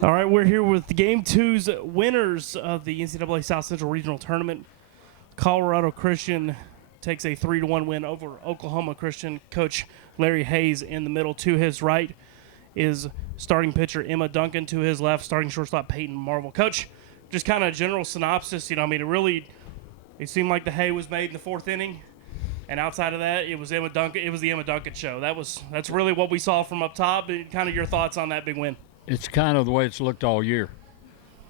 All right, we're here with Game 2's winners of the NCAA South Central Regional Tournament. Colorado Christian takes a 3-1 win over Oklahoma Christian. Coach Larry Hayes in the middle. To his right is starting pitcher Emma Duncan. To his left, starting shortstop Peyton Marvel. Coach, just kind of general synopsis. It seemed like the hay was made in the fourth inning. And outside of that, it was Emma Duncan. It was the Emma Duncan show. That's really what we saw from up top. Kind of your thoughts on that big win. It's kind of the way it's looked all year.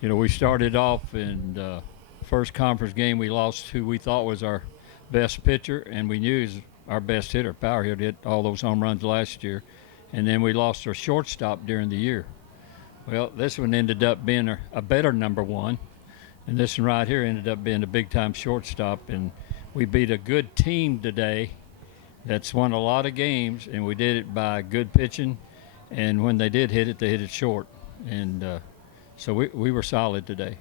We started off in first conference game. We lost who we thought was our best pitcher, and we knew he was our best hitter. Power hitter hit all those home runs last year. And then we lost our shortstop during the year. Well, this one ended up being a better number one. And this one right here ended up being a big-time shortstop. And we beat a good team today that's won a lot of games, and we did it by good pitching. And when they did hit it, they hit it short. And so we were solid today.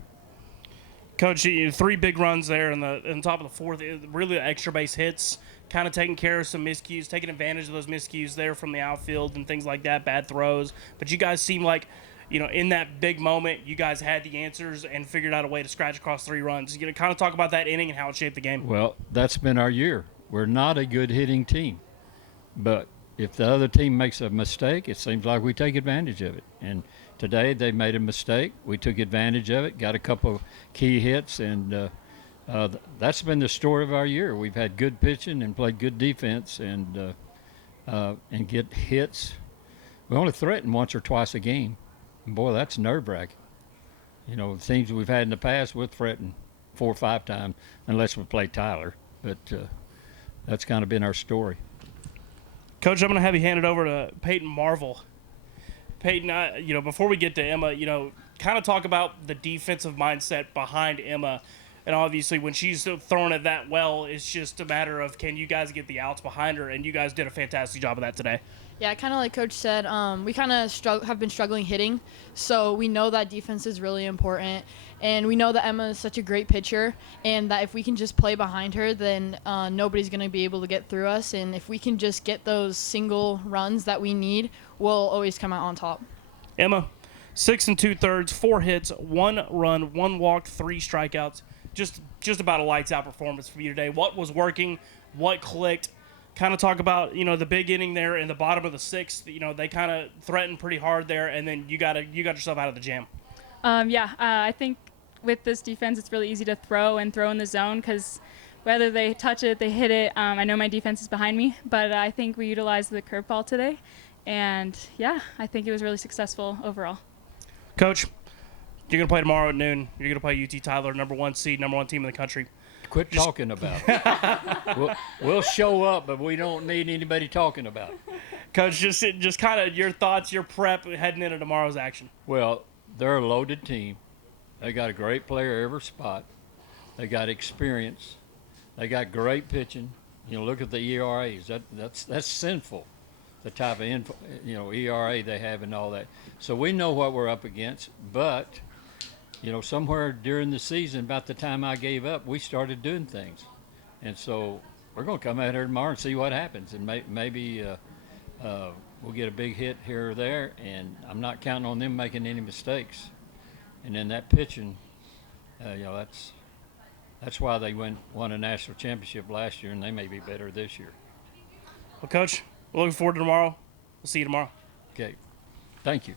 Coach, 3 big runs there in the top of the fourth. Really the extra base hits, kind of taking care of some miscues, taking advantage of those miscues there from the outfield and things like that, bad throws. But you guys seem like, in that big moment, you guys had the answers and figured out a way to scratch across 3 runs. Kind of talk about that inning and how it shaped the game. Well, that's been our year. We're not a good hitting team. But if the other team makes a mistake, it seems like we take advantage of it. And today they made a mistake. We took advantage of it, got a couple of key hits, and that's been the story of our year. We've had good pitching and played good defense and get hits. We only threaten once or twice a game. And boy, that's nerve-wracking. The teams we've had in the past, we'll threaten 4 or 5 times unless we play Tyler. But that's kind of been our story. Coach, I'm going to have you hand it over to Peyton Marvel. Peyton, before we get to Emma, kind of talk about the defensive mindset behind Emma. And obviously, when she's throwing it that well, it's just a matter of can you guys get the outs behind her, and you guys did a fantastic job of that today. Yeah, kind of like Coach said, we kind of have been struggling hitting, so we know that defense is really important, and we know that Emma is such a great pitcher, and that if we can just play behind her, then nobody's going to be able to get through us, and if we can just get those single runs that we need, we'll always come out on top. Emma, 6 2/3, 4 hits, 1 run, 1 walk, 3 strikeouts. Just about a lights-out performance for you today. What was working? What clicked? Kind of talk about, the big inning there in the bottom of the 6th. They kind of threatened pretty hard there, and then you got yourself out of the jam. I think with this defense, it's really easy to throw in the zone because whether they touch it, they hit it. I know my defense is behind me, but I think we utilized the curveball today. And, I think it was really successful overall. Coach, you're going to play tomorrow at noon. You're going to play UT Tyler, number 1 seed, number 1 team in the country. Quit talking about it. We'll show up, but we don't need anybody talking about it. Coach, just kind of your thoughts, your prep heading into tomorrow's action. Well, they're a loaded team. They got a great player every spot. They got experience. They got great pitching. Look at the ERAs. That's sinful, the type of ERA they have and all that. So we know what we're up against, but somewhere during the season, about the time I gave up, we started doing things. And so we're going to come out here tomorrow and see what happens. And maybe we'll get a big hit here or there, and I'm not counting on them making any mistakes. And then that pitching, that's why they won a national championship last year, and they may be better this year. Well, Coach, we're looking forward to tomorrow. We'll see you tomorrow. Okay. Thank you.